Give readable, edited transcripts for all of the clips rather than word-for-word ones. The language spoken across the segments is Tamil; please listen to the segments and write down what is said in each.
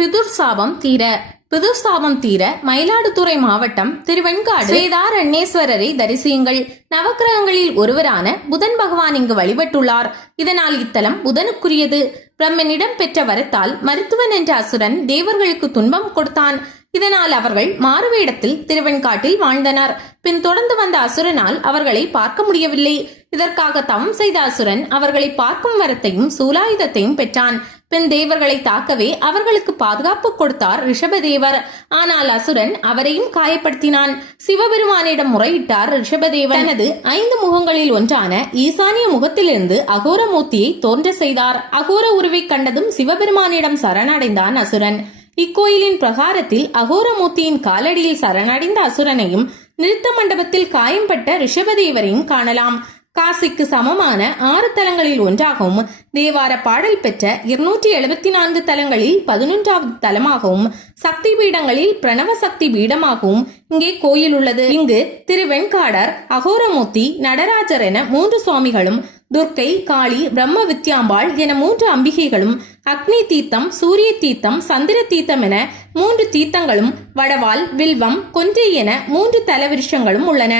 பிதுர் சாபம் தீர. பிதுர் சாபம் தீர மயிலாடுதுறை மாவட்டம் திருவெண்காடு வேதாரண்யேஸ்வரரை தரிசியுங்கள். நவக்கிரகங்களில் ஒருவரான புதன் பகவான் இங்கு வழிபட்டுள்ளார். இதனால் இத்தலம் புதனுக்குரியது. பிரம்மனிடம் பெற்ற வரத்தால் மருத்துவன் என்ற அசுரன் தேவர்களுக்கு துன்பம் கொடுத்தான். இதனால் அவர்கள் மாறுவேடத்தில் திருவெண்காட்டில் வாழ்ந்தனர். பின் தொடர்ந்து வந்த அசுரனால் அவர்களை பார்க்க முடியவில்லை. இதற்காக தவம் செய்த அசுரன் அவர்களை பார்க்கும் வரத்தையும் சூலாயுதத்தையும் பெற்றான். பின் தேவர்களை தாக்கவே அவர்களுக்கு பாதுகாப்பு கொடுத்தார் ரிஷபதேவர். ஆனால் அசுரன் அவரையும் காயப்படுத்தினான். சிவபெருமானிடம் முறையிட்டார் ரிஷபதேவர். தனது 5 முகங்களில் ஒன்றான ஈசானிய முகத்திலிருந்து அகோரமூர்த்தியை தோன்ற செய்தார். அகோர உருவை கண்டதும் சிவபெருமானிடம் சரணடைந்தான் அசுரன். இக்கோயிலின் பிரகாரத்தில் அகோரமூர்த்தியின் காலடியில் சரணடைந்த அசுரனையும் நிறுத்த மண்டபத்தில் காயம்பட்ட ரிஷபதேவரையும் காணலாம். காசிக்கு சமமான 6 தலங்களில் ஒன்றாகவும் தேவார பாடல் பெற்ற 274 தலங்களில் 11வது தலமாகவும் சக்தி பீடங்களில் பிரணவ சக்தி பீடமாகவும் இங்கே கோயில் உள்ளது. இங்கு திருவெண்காடர், அகோரமூர்த்தி, நடராஜர் என 3 சுவாமிகளும், துர்க்கை, காளி, பிரம்ம வித்யாம்பாள் என 3 அம்பிகைகளும், அக்னி தீர்த்தம், சூரிய தீர்த்தம், சந்திர தீர்த்தம் என 3 தீர்த்தங்களும், வடவால், வில்வம், கொன்றை என 3 தலவிருஷங்களும் உள்ளன.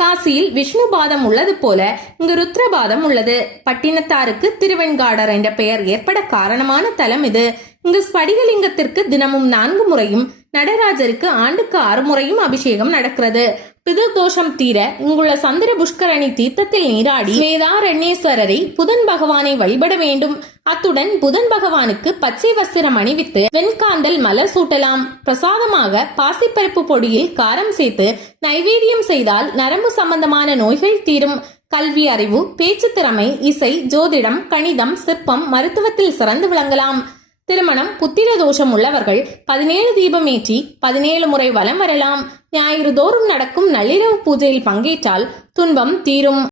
காசியில் விஷ்ணு பாதம் உள்ளது போல இங்கு ருத்ரபாதம் உள்ளது. பட்டினத்தாருக்கு திருவெண்காடர் என்ற பெயர் ஏற்பட காரணமான தலம் இது. இங்கு ஸ்படிகலிங்கத்திற்கு தினமும் 4 முறையும், நடராஜருக்கு ஆண்டுக்கு 6 முறையும் அபிஷேகம் நடக்கிறது. பிதுர் தோஷம் தீர இங்குள்ள சந்திர புஷ்கரணி தீர்த்தத்தில் நீராடி வேதாரண்யேஸ்வரரை, புதன் பகவானை வழிபட வேண்டும். அத்துடன் புதன் பகவானுக்கு பச்சை வஸ்திரம் அணிவித்து வெண்காந்தல் மலர் சூட்டலாம். பிரசாதமாக பாசிப்பருப்பு பொடியில் காரம் சேர்த்து நைவேத்தியம் செய்தால் நரம்பு சம்பந்தமான நோய்கள் தீரும். கல்வி அறிவு, பேச்சு திறமை, இசை, ஜோதிடம், கணிதம், சிற்பம், மருத்துவத்தில் சிறந்து விளங்கலாம். திருமணம், புத்திர தோஷம் உள்ளவர்கள் 17 தீபம் ஏற்றி 17 முறை வலம் வரலாம். ஞாயிறு தோறும் நடக்கும் நள்ளிரவு பூஜையில் பங்கேற்றால் துன்பம் தீரும்.